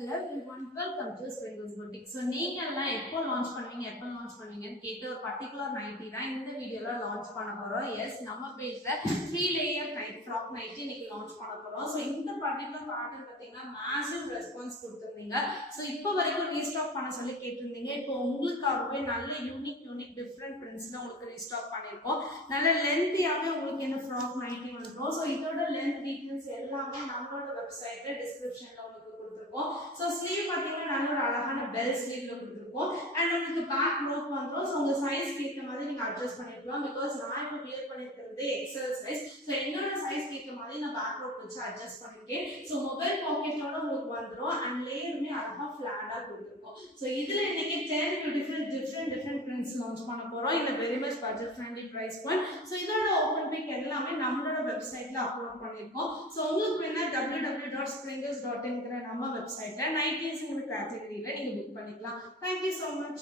Hello everyone, welcome to Springles Boutique. So நீங்கெல்லாம் எப்போ launch பண்ணுவீங்கன்னு கேட்ட ஒரு பர்டிகுலர் நைட்டி தான் இந்த வீடியோல லான்ச் பண்ண போறோம். எஸ், நம்ம பேஜ்ல 3 லேயர் நைட் ஃப்ராக் நைட்டி இன்னைக்கு லான்ச் பண்ண போறோம். ஸோ இந்த பர்டிகுலர் பேட்டர்ன் பார்த்தீங்கன்னா மேசிவ் ரெஸ்பான்ஸ் கொடுத்துருந்தீங்க. ஸோ இப்போ வரைக்கும் ரீஸ்டாக் பண்ண சொல்லி கேட்டிருந்தீங்க. இப்போ உங்களுக்காகவே நல்ல யூனிக் டிஃப்ரெண்ட் பிரிண்ட்ஸ்ல உங்களுக்கு ரீஸ்டாக் பண்ணியிருக்கோம். நல்ல லென்த்தியாகவே உங்களுக்கு இந்த ஃப்ராக் நைட்டி வந்துடும். ஸோ இதோட லென்த் டீட்டெயில்ஸ் எல்லாமே நம்மளோட வெப்சைட்ல டிஸ்கிரிப்ஷன்ல உங்களுக்கு கொடுத்துருக்கோம். ஸோ ஸ்லீவ் பார்த்தீங்கன்னா நல்ல ஒரு அழகான பெல் ஸ்லீவ்ல கொடுத்துருக்கோம். அண்ட் உங்களுக்கு பேக் ரோப் வந்துடும். ஸோ உங்க சைஸ்க்கு ஏற்ற மாதிரி நீங்க அட்ஜஸ்ட் பண்ணிக்கலாம். பிகாஸ் நான் இப்போ வியர் பண்ணிருக்கிறது எக்ஸல் சைஸ். ஸோ என்னோட சைஸ்க்கு ஏற்ற மாதிரி நான் பேக் ரோப் வச்சு அட்ஜஸ்ட் பண்ணிருக்கேன். ஸோ மொபைல் பாக்கெட்டோட உங்களுக்கு வந்துடும். அண்ட் லேயருமே அழகா ஃபிளாட்டா கொடுத்துருக்கோம். ஸோ இதுல இன்னைக்கு 10 டிஃப்ரெண்ட் பிரிண்ட்ஸ் லான்ச் பண்ண போறோம். இந்த very much budget friendly price point. So இதோட ஓப்பன் பிக் எல்லாமே நம்மளோட வெப்சைட்ல அப்லோட் பண்ணிருக்கோம். ஸோ உங்களுக்கு வேணா www.springles.in நம்ம வெப்சைட்ல 90s கேட்டகரியில நீங்க புக் பண்ணிக்கலாம். Thank you so much.